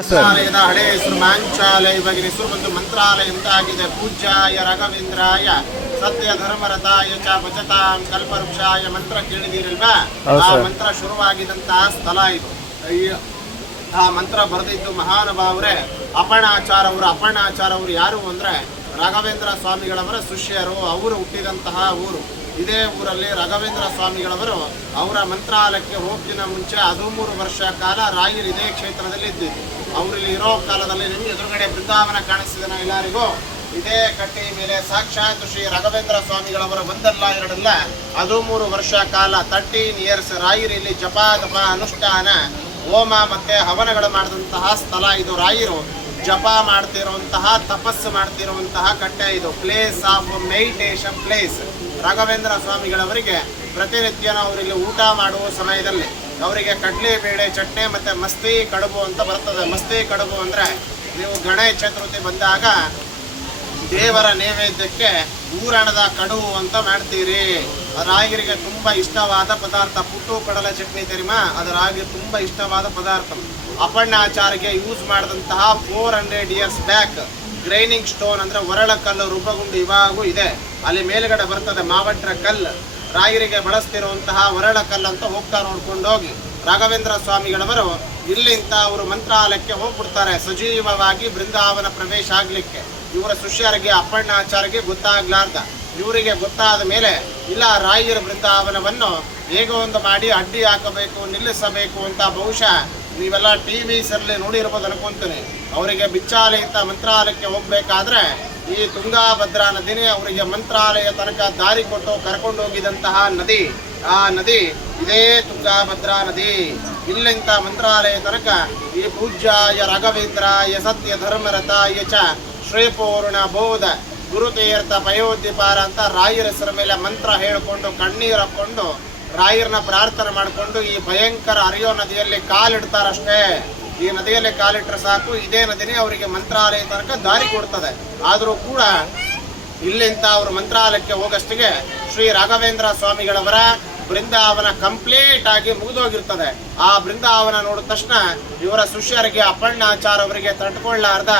ಮಂತ್ರಾಲಯದ ಹಳೆ ಹೆಸರು ಮಾಂಚಾಲಯ, ಇವಾಗಿನ ಹೆಸರು ಬಂದು ಮಂತ್ರಾಲಯ ಅಂತ ಆಗಿದೆ. ಪೂಜ್ಯಾಯ ರಾಘವೇಂದ್ರಾಯ ಸತ್ಯ ಧರ್ಮರತಾಯ ಚ ಭಜತಾಂ ಕಲ್ಪವೃಕ್ಷಾಯ ಮಂತ್ರ ಕೇಳಿದಿರಲ್ವಾ? ಆ ಮಂತ್ರ ಶುರುವಾಗಿದಂತಹ ಸ್ಥಳ ಇದು. ಆ ಮಂತ್ರ ಬರೆದಿದ್ದು ಮಹಾನುಭಾವರೇ ಅಪರ್ಣಾಚಾರ ಅವರು. ಅಪರ್ಣಾಚಾರ ಅವರು ಯಾರು ಅಂದ್ರೆ ರಾಘವೇಂದ್ರ ಸ್ವಾಮಿಗಳವರ ಶಿಷ್ಯರು. ಅವರು ಹುಟ್ಟಿದಂತಹ ಊರು ಇದೇ ಊರಲ್ಲಿ. ರಾಘವೇಂದ್ರ ಸ್ವಾಮಿಗಳವರು ಅವರ ಮಂತ್ರಾಲಯಕ್ಕೆ ಹೋಗಿನ ಮುಂಚೆ 13 ವರ್ಷ ಕಾಲ ರಾಯರು ಇದೇ ಕ್ಷೇತ್ರದಲ್ಲಿ ಇದ್ದಿದ್ದು. ಅವರಲ್ಲಿ ಇರೋ ಕಾಲದಲ್ಲಿ ನಿಮ್ಗೆ ಎದುರುಗಡೆ ಬೃಂದಾವನ ಕಾಣಿಸ್ತಿದೆ ಎಲ್ಲರಿಗೂ. ಇದೇ ಕಟ್ಟಿ ಮೇಲೆ ಸಾಕ್ಷಾತ್ ಶ್ರೀ ರಾಘವೇಂದ್ರ ಸ್ವಾಮಿಗಳವರ ಒಂದಲ್ಲ ಎರಡಲ್ಲ 13 ವರ್ಷ ಕಾಲ 13 ಇಯರ್ಸ್ ರಾಯರು ಇಲ್ಲಿ ಜಪ ತಪ ಅನುಷ್ಠಾನ ಹೋಮ ಮತ್ತೆ ಹವನಗಳು ಮಾಡಿದಂತಹ ಸ್ಥಳ ಇದು. ರಾಯರು ಜಪ ಮಾಡ್ತಿರುವಂತಹ ತಪಸ್ಸು ಮಾಡ್ತಿರುವಂತಹ ಕಟ್ಟೆ ಇದು. Place of meditation place. Raghavendra ಸ್ವಾಮಿಗಳವರಿಗೆ ಪ್ರತಿನಿತ್ಯನ ಅವರಿಗೆ ಊಟ ಮಾಡುವ ಸಮಯದಲ್ಲಿ ಅವರಿಗೆ ಕಡ್ಲೆ ಬೇಳೆ ಚಟ್ನಿ ಮತ್ತೆ ಮಸ್ತಿ ಕಡುಬು ಅಂತ ಬರ್ತದೆ. ಮಸ್ತಿ ಕಡುಬು ಅಂದ್ರೆ ನೀವು ಗಣೇಶ ಚತುರ್ಥಿ ಬಂದಾಗ ದೇವರ ನೈವೇದ್ಯಕ್ಕೆ ಊರಣದ ಕಡುಬು ಅಂತ ಮಾಡ್ತೀರಿ. ರಾಯರಿಗೆ ತುಂಬಾ ಇಷ್ಟವಾದ ಪದಾರ್ಥ. ಪುಟ್ಟು ಕಡಲೆ ಚಟ್ನಿ ತೆರಿಮ ಅದು ರಾಯರಿಗೆ ತುಂಬಾ ಇಷ್ಟವಾದ ಪದಾರ್ಥ. ಅಪರ್ಣಾಚಾರ್ಯಗೆ ಯೂಸ್ ಮಾಡಿದಂತಹ 400 ಇಯರ್ಸ್ ಬ್ಯಾಕ್ ಗ್ರೈನಿಂಗ್ ಸ್ಟೋನ್ ಅಂದ್ರೆ ಒರಳ ಕಲ್ಲು ರೂಪಗೊಂಡು ಇವಾಗೂ ಇದೆ. ಅಲ್ಲಿ ಮೇಲ್ಗಡೆ ಬರ್ತದೆ ಮಾವಟ್ರ ಕಲ್ಲು. ರಾಯರಿಗೆ ಬಳಸ್ತಿರುವಂತಹ ಒರಳ ಕಲ್ಲು ಅಂತ ಹೋಗ್ತಾ ನೋಡ್ಕೊಂಡು ಹೋಗಿ ರಾಘವೇಂದ್ರ ಸ್ವಾಮಿಗಳವರು ಇಲ್ಲಿಂದ ಅವರು ಮಂತ್ರಾಲಯಕ್ಕೆ ಹೋಗ್ಬಿಡ್ತಾರೆ ಸಜೀವವಾಗಿ ಬೃಂದಾವನ ಪ್ರವೇಶ ಆಗ್ಲಿಕ್ಕೆ. ಇವರ ಶಿಷ್ಯರಿಗೆ ಅಪರ್ಣಾಚಾರ್ಯಗೆ ಗೊತ್ತಾಗ್ಲಾರ್ದ. ಇವರಿಗೆ ಗೊತ್ತಾದ ಮೇಲೆ ಇಲ್ಲ ರಾಯರ ಬೃಂದಾವನವನ್ನು ಹೇಗೋ ಒಂದು ಮಾಡಿ ಅಡ್ಡಿ ಹಾಕಬೇಕು ನಿಲ್ಲಿಸಬೇಕು ಅಂತ ಬಹುಶಃ ನೀವೆಲ್ಲ ಟಿವಿಸಲ್ಲಿ ನೋಡಿರ್ಬೋದು ಅನ್ಕೊಂತೀನಿ. ಅವರಿಗೆ ಬಿಚ್ಚಾಲಯಿಂದ ಮಂತ್ರಾಲಯಕ್ಕೆ ಹೋಗ್ಬೇಕಾದ್ರೆ ಈ ತುಂಗಾಭದ್ರಾ ನದಿನೇ ಅವರಿಗೆ ಮಂತ್ರಾಲಯ ತನಕ ದಾರಿ ಕೊಟ್ಟು ಕರ್ಕೊಂಡು ಹೋಗಿದಂತಹ ನದಿ. ಆ ನದಿ ಇದೇ ತುಂಗಾಭದ್ರಾ ನದಿ. ಇಲ್ಲಿಂದ ಮಂತ್ರಾಲಯ ತನಕ ಈ ಪೂಜ್ಯಾಯ ರಾಘವೇಂದ್ರಾಯ ಸತ್ಯ ಧರ್ಮರತಾಯ ಚ ಶ್ರೀಪೂರ್ಣ ಬೋಧ ಗುರುತೀರ್ಥ ಪಯೋದ್ಯಪಾರ ಅಂತ ರಾಯರ ಹೆಸರ ಮೇಲೆ ಮಂತ್ರ ಹೇಳಿಕೊಂಡು ಕಣ್ಣೀರು ಹಾಕೊಂಡು ರಾಯರನ್ನ ಪ್ರಾರ್ಥನೆ ಮಾಡಿಕೊಂಡು ಈ ಭಯಂಕರ ಹರಿಯೋ ನದಿಯಲ್ಲಿ ಕಾಲಿಡ್ತಾರಷ್ಟೇ. ಈ ನದಿಯಲ್ಲಿ ಕಾಲಿಟ್ರೆ ಸಾಕು, ಇದೇ ನದಿನೇ ಅವರಿಗೆ ಮಂತ್ರಾಲಯ ತನಕ ದಾರಿ ಕೊಡ್ತದೆ. ಆದರೂ ಕೂಡ ಇಲ್ಲಿಂದ ಅವರು ಮಂತ್ರಾಲಯಕ್ಕೆ ಹೋಗಷ್ಟಿಗೆ ಶ್ರೀ ರಾಘವೇಂದ್ರ ಸ್ವಾಮಿಗಳವರ ಬೃಂದಾವನ ಕಂಪ್ಲೀಟ್ ಆಗಿ ಮುಗಿದೋಗಿರ್ತದೆ. ಆ ಬೃಂದಾವನ ನೋಡಿದ ತಕ್ಷಣ ಇವರ ಶಿಷ್ಯರಿಗೆ ಅಪರ್ಣಾಚಾರ ಅವರಿಗೆ ತಟ್ಕೊಳ್ಳಾರ್ದ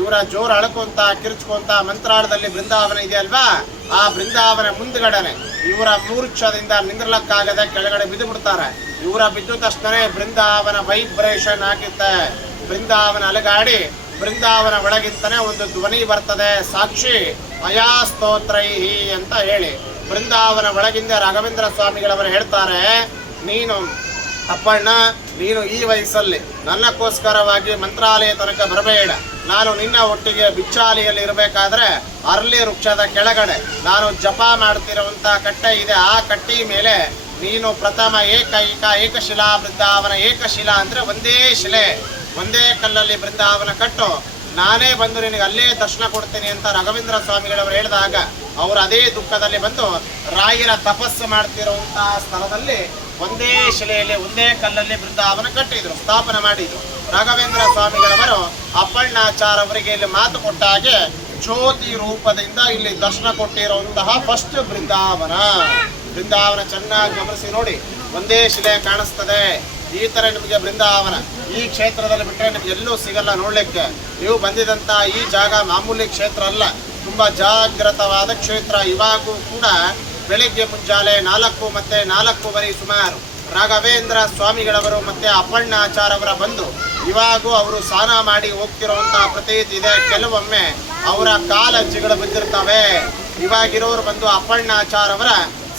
ಇವರ ಜೋರು ಅಳ್ಕೊಂತ ಕಿರ್ಚ್ಕೊಂತ ಮಂತ್ರಾಲಯದಲ್ಲಿ ಬೃಂದಾವನ ಇದೆ ಅಲ್ವಾ, ಆ ಬೃಂದಾವನ ಮುಂದ್ಗಡೆನೆ ಇವರ ಮೂರ್ಛದಿಂದ ನಿಂದ್ರಲಕ್ಕಾಗದೆ ಕೆಳಗಡೆ ಬಿದ್ದು ಬಿಡ್ತಾರೆ. ಇವರ ಬಿದ್ದು ತಕ್ಷಣ ಬೃಂದಾವನ ವೈಬ್ರೇಷನ್ ಆಗುತ್ತೆ. ಬೃಂದಾವನ ಅಲಗಾಡಿ ಬೃಂದಾವನ ಒಳಗಿಂತಾನೆ ಒಂದು ಧ್ವನಿ ಬರ್ತದೆ, ಸಾಕ್ಷಿ ಅಯಾ ಸ್ತೋತ್ರೈಹಿ ಅಂತ ಹೇಳಿ. ಬೃಂದಾವನ ಒಳಗಿಂದ ರಾಘವೇಂದ್ರ ಸ್ವಾಮಿಗಳವರು ಹೇಳ್ತಾರೆ, ನೀನು ಅಪ್ಪಣ್ಣ ನೀನು ಈ ವಯಸ್ಸಲ್ಲಿ ನನ್ನಕ್ಕೋಸ್ಕರವಾಗಿ ಮಂತ್ರಾಲಯ ತನಕ ಬರಬೇಡ. ನಾನು ನಿನ್ನ ಒಟ್ಟಿಗೆ ಬಿಚ್ಚಾಲಿಯಲ್ಲಿ ಇರಬೇಕಾದ್ರೆ ಅರ್ಲಿ ವೃಕ್ಷದ ಕೆಳಗಡೆ ನಾನು ಜಪ ಮಾಡ್ತಿರುವಂತ ಕಟ್ಟೆ ಇದೆ. ಆ ಕಟ್ಟಿ ಮೇಲೆ ನೀನು ಪ್ರಥಮ ಏಕಶಿಲಾ ಬೃಂದಾವನ. ಏಕಶಿಲಾ ಅಂದ್ರೆ ಒಂದೇ ಶಿಲೆ, ಒಂದೇ ಕಲ್ಲಲ್ಲಿ ಬೃಂದಾವನ ಕಟ್ಟು, ನಾನೇ ಬಂದು ನಿನಗೆ ಅಲ್ಲೇ ದರ್ಶನ ಕೊಡ್ತೀನಿ ಅಂತ ರಾಘವೇಂದ್ರ ಸ್ವಾಮಿಗಳವರು ಹೇಳಿದಾಗ ಅವರು ಅದೇ ದುಃಖದಲ್ಲಿ ಬಂದು ರಾಯರ ತಪಸ್ಸು ಮಾಡ್ತಿರುವಂತಹ ಸ್ಥಳದಲ್ಲಿ ಒಂದೇ ಶಿಲೆಯಲ್ಲಿ ಒಂದೇ ಕಲ್ಲಲ್ಲಿ ಬೃಂದಾವನ ಕಟ್ಟಿದ್ರು, ಸ್ಥಾಪನೆ ಮಾಡಿದ್ರು. ರಾಘವೇಂದ್ರ ಸ್ವಾಮಿಗಳವರು ಅಪರ್ಣಾಚಾರ ಅವರಿಗೆ ಇಲ್ಲಿ ಮಾತು ಕೊಟ್ಟ ಹಾಗೆ ಜ್ಯೋತಿ ರೂಪದಿಂದ ಇಲ್ಲಿ ದರ್ಶನ ಕೊಟ್ಟಿರುವಂತಹ ಫಸ್ಟ್ ಬೃಂದಾವನ. ಬೃಂದಾವನ ಚೆನ್ನಾಗಿ ಗಮನಿಸಿ ನೋಡಿ, ಒಂದೇ ಶಿಲೆ ಕಾಣಿಸ್ತದೆ. ಈ ತರ ನಿಮಗೆ ಬೃಂದಾವನ ಈ ಕ್ಷೇತ್ರದಲ್ಲಿ ಬಿಟ್ಟರೆ ನಿಮ್ಗೆ ಎಲ್ಲೂ ಸಿಗಲ್ಲ ನೋಡ್ಲಿಕ್ಕೆ. ನೀವು ಬಂದಿದಂತ ಈ ಜಾಗ ಮಾಮೂಲಿ ಕ್ಷೇತ್ರ ಅಲ್ಲ, ತುಂಬಾ ಜಾಗೃತವಾದ ಕ್ಷೇತ್ರ. ಇವಾಗೂ ಕೂಡ ಬೆಳಿಗ್ಗೆ ಮುಂಜಾನೆ 4 ಮತ್ತೆ 4:15 ಸುಮಾರು ರಾಘವೇಂದ್ರ ಸ್ವಾಮಿಗಳವರು ಮತ್ತೆ ಅಪರ್ಣಾಚಾರ ಅವರ ಬಂದು ಇವಾಗೂ ಅವರು ಸ್ನಾನ ಮಾಡಿ ಹೋಗ್ತಿರುವಂತಹ ಪ್ರತೀತಿ ಇದೆ. ಕೆಲವೊಮ್ಮೆ ಅವರ ಕಾಲಜ್ಜಿಗಳು ಬಿದ್ದಿರ್ತವೆ. ಇವಾಗಿರೋರು ಬಂದು ಅಪರ್ಣಾಚಾರ ಅವರ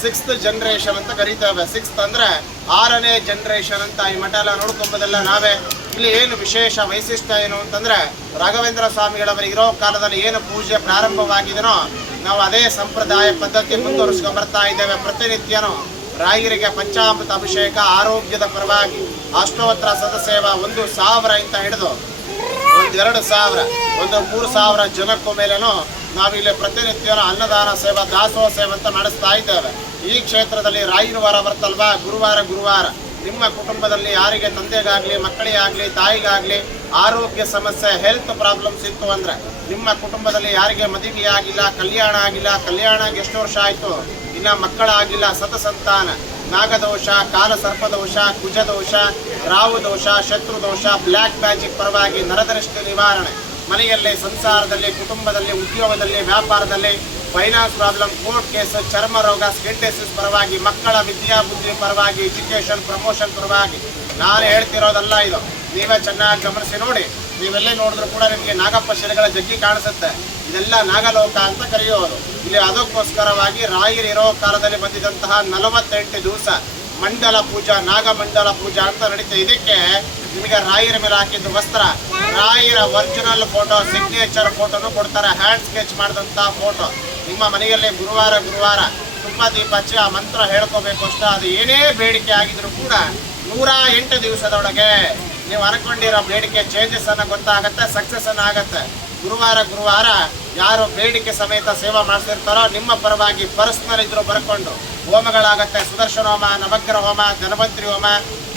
6th ಜನರೇಷನ್ ಅಂತ ಕರೀತೇವೆ. 6th ಅಂದ್ರೆ 6ನೇ ಜನರೇಷನ್ ಅಂತ. ಈ ಮಠ ಎಲ್ಲ ನೋಡ್ಕೊಂಬೋದೆಲ್ಲ ನಾವೇ. ಇಲ್ಲಿ ಏನು ವಿಶೇಷ ವೈಶಿಷ್ಟ್ಯ ಏನು ಅಂತಂದ್ರೆ ರಾಘವೇಂದ್ರ ಸ್ವಾಮಿಗಳವರು ಇರೋ ಕಾಲದಲ್ಲಿ ಏನು ಪೂಜೆ ಪ್ರಾರಂಭವಾಗಿದೆನೋ ನಾವು ಅದೇ ಸಂಪ್ರದಾಯ ಪದ್ಧತಿ ಮುಂದುವರಿಸ್ಕೊಂಡು ಬರ್ತಾ ಇದ್ದೇವೆ. ಪ್ರತಿನಿತ್ಯನೂ ರಾಯರಿಗೆ ಪಂಚಾಮೃತ ಅಭಿಷೇಕ, ಆರೋಗ್ಯದ ಪರವಾಗಿ ಅಷ್ಟೋತ್ತರ ಸದಸೇವಾ 1,000 ಅಂತ ಹಿಡಿದು 2,000 3,000 ಜನಕ್ಕೂ ಮೇಲೇನೂ ನಾವಿಲ್ಲಿ ಪ್ರತಿನಿತ್ಯನೂ ಅನ್ನದಾನ ಸೇವಾ, ದಾಸೋಹ ಸೇವೆ ಅಂತ ನಡೆಸ್ತಾ ಇದ್ದೇವೆ. ಈ ಕ್ಷೇತ್ರದಲ್ಲಿ ರಾಯರ ವಾರ ಬರ್ತಲ್ವಾ, ಗುರುವಾರ ನಿಮ್ಮ ಕುಟುಂಬದಲ್ಲಿ ಯಾರಿಗೆ ತಂದೆಗಾಗ್ಲಿ ಮಕ್ಕಳಿಗಾಗ್ಲಿ ತಾಯಿಗಾಗ್ಲಿ ಆರೋಗ್ಯ ಸಮಸ್ಯೆ ಹೆಲ್ತ್ ಪ್ರಾಬ್ಲಮ್ಸ್ ಇತ್ತು ಅಂದ್ರೆ, ನಿಮ್ಮ ಕುಟುಂಬದಲ್ಲಿ ಯಾರಿಗೆ ಮದುವೆ ಆಗಿಲ್ಲ, ಕಲ್ಯಾಣ ಆಗಿಲ್ಲ, ಕಲ್ಯಾಣ ಎಷ್ಟು ವರ್ಷ ಆಯ್ತು, ಇನ್ನ ಮಕ್ಕಳಾಗಿಲ್ಲ, ಸತಸಂತಾನ ನಾಗದೋಷ, ಕಾಲಸರ್ಪದೋಷ, ಕುಜದೋಷ, ರಾಹು ದೋಷ, ಶತ್ರುದೋಷ, ಬ್ಲ್ಯಾಕ್ ಮ್ಯಾಜಿಕ್ ಪರವಾಗಿ ನರದೃಷ್ಟಿ ನಿವಾರಣೆ, ಮನೆಯಲ್ಲಿ, ಸಂಸಾರದಲ್ಲಿ, ಕುಟುಂಬದಲ್ಲಿ, ಉದ್ಯೋಗದಲ್ಲಿ, ವ್ಯಾಪಾರದಲ್ಲಿ, ಫೈನಾನ್ಸ್ ಪ್ರಾಬ್ಲಮ್, ಕೋರ್ಟ್ ಕೇಸ್, ಚರ್ಮ ರೋಗ, ಸ್ಕಿನ್ ಡಿಸೀಸ್ ಪರವಾಗಿ, ಮಕ್ಕಳ ವಿದ್ಯಾ ಬುದ್ಧಿ ಪರವಾಗಿ, ಎಜುಕೇಷನ್ ಪ್ರಮೋಷನ್ ಪರವಾಗಿ ನಾನು ಹೇಳ್ತಿರೋದಲ್ಲ ಇದು. ನೀವೇ ಚೆನ್ನಾಗಿ ಗಮನಿಸಿ ನೋಡಿ. ನೀವೆಲ್ಲೇ ನೋಡಿದ್ರು ಕೂಡ ನಿಮಗೆ ನಾಗಪ್ಪ ಶಿಲೆಗಳ ಜಗ್ಗಿ ಕಾಣಿಸುತ್ತೆ. ಇದೆಲ್ಲ ನಾಗಲೋಕ ಅಂತ ಕರೆಯೋದು. ಇಲ್ಲಿ ಅದಕ್ಕೋಸ್ಕರವಾಗಿ ರಾಯರಿರೋ ಕಾಲದಲ್ಲಿ ಬಂದಿದ್ದಂತಹ 48 ದಿವಸ ಮಂಡಲ ಪೂಜಾ, ನಾಗಮಂಡಲ ಪೂಜಾ ಅಂತ ನಡೀತಾ. ಇದಕ್ಕೆ ನಿಮಗೆ ರಾಯರ ಮೇಲೆ ಹಾಕಿದ್ದು ವಸ್ತ್ರ, ರಾಯರ ಒರಿಜಿನಲ್ ಫೋಟೋ, ಸಿಗ್ನೇಚರ್ ಫೋಟೋನು ಕೊಡ್ತಾರೆ, ಹ್ಯಾಂಡ್ ಸ್ಕೆಚ್ ಮಾಡಿದಂಥ ಫೋಟೋ. ನಿಮ್ಮ ಮನೆಯಲ್ಲಿ ಗುರುವಾರ ತುಪ್ಪ ದೀಪ ಹಚ್ಚಿ ಆ ಮಂತ್ರ ಹೇಳ್ಕೋಬೇಕು ಅಷ್ಟೇ. ಅದು ಏನೇ ಬೇಡಿಕೆ ಆಗಿದ್ರು ಕೂಡ 108 ದಿವಸದೊಳಗೆ ನೀವು ಅನ್ಕೊಂಡಿರೋ ಬೇಡಿಕೆ ಚೇಂಜಸ್ ಅನ್ನ ಗೊತ್ತಾಗತ್ತೆ, ಸಕ್ಸಸ್ ಅನ್ನ ಆಗತ್ತೆ. ಗುರುವಾರ ಯಾರು ಬೇಡಿಕೆ ಸಮೇತ ಸೇವಾ ಮಾಡಿಸಿರ್ತಾರೋ ನಿಮ್ಮ ಪರವಾಗಿ ಪರ್ಸನಲ್ ಇದ್ರು ಬರ್ಕೊಂಡು ಹೋಮಗಳಾಗತ್ತೆ. ಸುದರ್ಶನ ಹೋಮ, ನವಗ್ರಹ ಹೋಮ, ಧನ್ವಂತರಿ ಹೋಮ,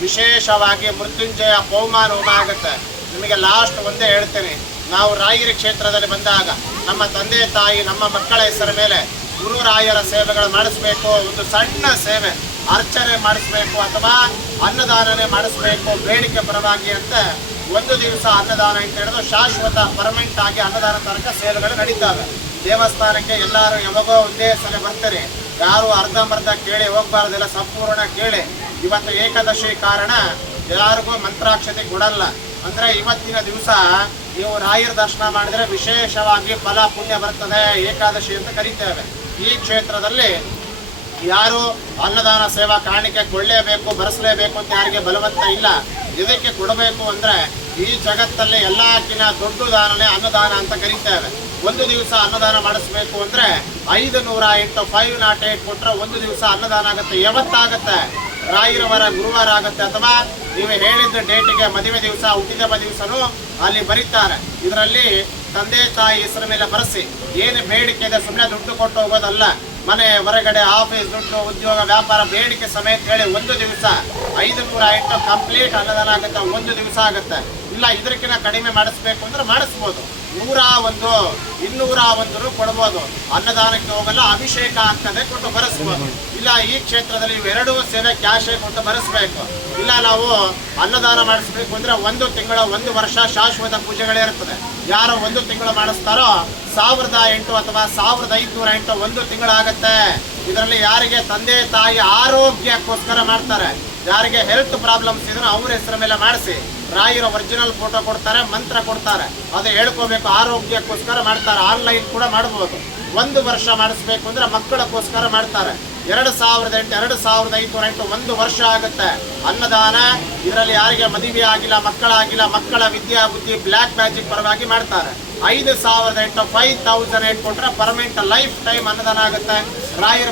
ವಿಶೇಷವಾಗಿ ಮೃತ್ಯುಂಜಯ ಪೌಮಾನ ಹೋಮ ಆಗುತ್ತೆ. ನಿಮಗೆ ಲಾಸ್ಟ್ ಒಂದೇ ಹೇಳ್ತೇನೆ, ನಾವು ರಾಯರ ಕ್ಷೇತ್ರದಲ್ಲಿ ಬಂದಾಗ ನಮ್ಮ ತಂದೆ ತಾಯಿ ನಮ್ಮ ಮಕ್ಕಳ ಹೆಸರ ಮೇಲೆ ಗುರು ರಾಯರ ಸೇವೆಗಳು ಮಾಡಿಸ್ಬೇಕು. ಒಂದು ಸಣ್ಣ ಸೇವೆ ಅರ್ಚನೆ ಮಾಡಿಸ್ಬೇಕು ಅಥವಾ ಅನ್ನದಾನನೇ ಮಾಡಿಸ್ಬೇಕು ಬೇಡಿಕೆ ಪರವಾಗಿ ಅಂತ ಒಂದು ದಿವಸ ಅನ್ನದಾನ ಅಂತ ಹೇಳಿದ್ರು ಶಾಶ್ವತ ಪರ್ಮನೆಂಟ್ ಆಗಿ ಅನ್ನದಾನ ತನಕ ಸೇವೆಗಳು ನಡೀತಾವೆ. ದೇವಸ್ಥಾನಕ್ಕೆ ಎಲ್ಲರೂ ಯಾವಾಗೋ ಒಂದೇ ಸಲ ಬರ್ತಾರೆ, ಯಾರು ಅರ್ಧಂಬರ್ಧ ಕೇಳಿ ಹೋಗ್ಬಾರ್ದಿಲ್ಲ, ಸಂಪೂರ್ಣ ಕೇಳಿ. ಇವತ್ತು ಏಕಾದಶಿ ಕಾರಣ ಯಾರಿಗೂ ಮಂತ್ರಾಕ್ಷತೆ ಕೊಡಲ್ಲ. ಅಂದ್ರೆ ಇವತ್ತಿನ ದಿವಸ ನೀವು ರಾಯರ ದರ್ಶನ ಮಾಡಿದ್ರೆ ವಿಶೇಷವಾಗಿ ಫಲ ಪುಣ್ಯ ಬರ್ತದೆ, ಏಕಾದಶಿ ಅಂತ ಕರೀತೇವೆ. ಈ ಕ್ಷೇತ್ರದಲ್ಲಿ ಯಾರು ಅನ್ನದಾನ ಸೇವಾ ಕಾಣಿಕೆ ಕೊಳ್ಳೇಬೇಕು, ಬರೆಸಲೇಬೇಕು ಅಂತ ಯಾರಿಗೆ ಬಲವಂತ ಇಲ್ಲ. ಇದಕ್ಕೆ ಕೊಡಬೇಕು ಅಂದ್ರೆ ಈ ಜಗತ್ತಲ್ಲಿ ಎಲ್ಲಕ್ಕಿಂತ ದೊಡ್ಡ ದಾನನೇ ಅನ್ನದಾನ ಅಂತ ಕರೀತೇವೆ. ಒಂದು ದಿವಸ ಅನ್ನದಾನ ಮಾಡಿಸ್ಬೇಕು ಅಂದ್ರೆ 508 508 ಕೊಟ್ರೆ ಒಂದು ದಿವಸ ಅನ್ನದಾನ ಆಗುತ್ತೆ. ಯಾವತ್ತಾಗತ್ತೆ? ರಾಯರವರ ಗುರುವಾರ ಆಗುತ್ತೆ, ಅಥವಾ ನೀವು ಹೇಳಿದ ಡೇಟಿಗೆ ಮದುವೆ ದಿವಸ, ಹುಟ್ಟಿದಬ್ಬ ದಿವಸನೂ ಅಲ್ಲಿ ಬರೀತಾರೆ. ಇದರಲ್ಲಿ ತಂದೆ ತಾಯಿ ಹೆಸರ ಮೇಲೆ ಬರೆಸಿ ಏನು ಬೇಡಿಕೆ ಇದೆ ಸುಮ್ಮನೆ ದುಡ್ಡು ಕೊಟ್ಟು ಹೋಗೋದಲ್ಲ. ಮನೆ ಹೊರಗಡೆ, ಆಫೀಸ್ ದುಡ್ಡು, ಉದ್ಯೋಗ, ವ್ಯಾಪಾರ ಬೇಡಿಕೆ ಸಮೇತ ಹೇಳಿ ಒಂದು ದಿವಸ 508 ಕಂಪ್ಲೀಟ್ ಅನ್ನದಾನ ಆಗುತ್ತೆ. ಒಂದು ದಿವಸ ಆಗುತ್ತೆ. ಇಲ್ಲ ಇದಕ್ಕಿಂತ ಕಡಿಮೆ ಮಾಡಿಸ್ಬೇಕು ಅಂದ್ರೆ ಮಾಡಿಸ್ಬೋದು. 101 201 ಕೊಡ್ಬೋದು. ಅನ್ನದಾನಕ್ಕೆ ಹೋಗಲ್ಲ, ಅಭಿಷೇಕ ಆಗ್ತದೆ, ಕೊಟ್ಟು ಬರೆಸ್ಬೋದು. ಇಲ್ಲ ಈ ಕ್ಷೇತ್ರದಲ್ಲಿ ಇವೆರಡೂ ಸೇವೆ ಕ್ಯಾಶೇ ಕೊಟ್ಟು ಬರೆಸ್ಬೇಕು. ಇಲ್ಲ ನಾವು ಅನ್ನದಾನ ಮಾಡಿಸ್ಬೇಕು ಅಂದ್ರೆ 1 ತಿಂಗಳು 1 ವರ್ಷ ಶಾಶ್ವತ ಪೂಜೆಗಳೇ ಇರ್ತದೆ. ಯಾರು 1 ತಿಂಗಳು ಮಾಡಿಸ್ತಾರೋ 1008 ಅಥವಾ 1508 1 ತಿಂಗಳಾಗತ್ತೆ. ಇದರಲ್ಲಿ ಯಾರಿಗೆ ತಂದೆ ತಾಯಿ ಆರೋಗ್ಯಕ್ಕೋಸ್ಕರ ಮಾಡ್ತಾರೆ, ಯಾರಿಗೆ ಹೆಲ್ತ್ ಪ್ರಾಬ್ಲಮ್ಸ್ ಇದ್ರೆ ಅವ್ರ ಹೆಸರ ಮೇಲೆ ಮಾಡಿಸಿ ರಾಯರ ಒರಿಜಿನಲ್ ಫೋಟೋ ಕೊಡ್ತಾರೆ, ಮಂತ್ರ ಕೊಡ್ತಾರೆ, ಅದು ಹೇಳ್ಕೋಬೇಕು. ಆರೋಗ್ಯಕ್ಕೋಸ್ಕರ ಮಾಡ್ತಾರೆ, ಆನ್ಲೈನ್ ಕೂಡ ಮಾಡ್ಬೋದು. 1 ವರ್ಷ ಮಾಡಿಸ್ಬೇಕು ಅಂದ್ರೆ ಮಕ್ಕಳಕ್ಕೋಸ್ಕರ ಮಾಡ್ತಾರೆ. 2008 2508 1 ವರ್ಷ ಆಗುತ್ತೆ ಅನ್ನದಾನ. ಇದರಲ್ಲಿ ಯಾರಿಗೆ ಮದುವೆ ಆಗಿಲ್ಲ, ಮಕ್ಕಳಾಗಿಲ್ಲ, ಮಕ್ಕಳ ವಿದ್ಯಾ ಬುದ್ಧಿ ಬ್ಲ್ಯಾಕ್ ಮ್ಯಾಜಿಕ್ ಪರವಾಗಿ ಮಾಡ್ತಾರೆ. 5008 5008 ಕೊಟ್ರೆ ಪರ್ಮನೆಂಟ್ ಲೈಫ್ ಟೈಮ್ ಅನ್ನದಾನ ಆಗುತ್ತೆ. ರಾಯರ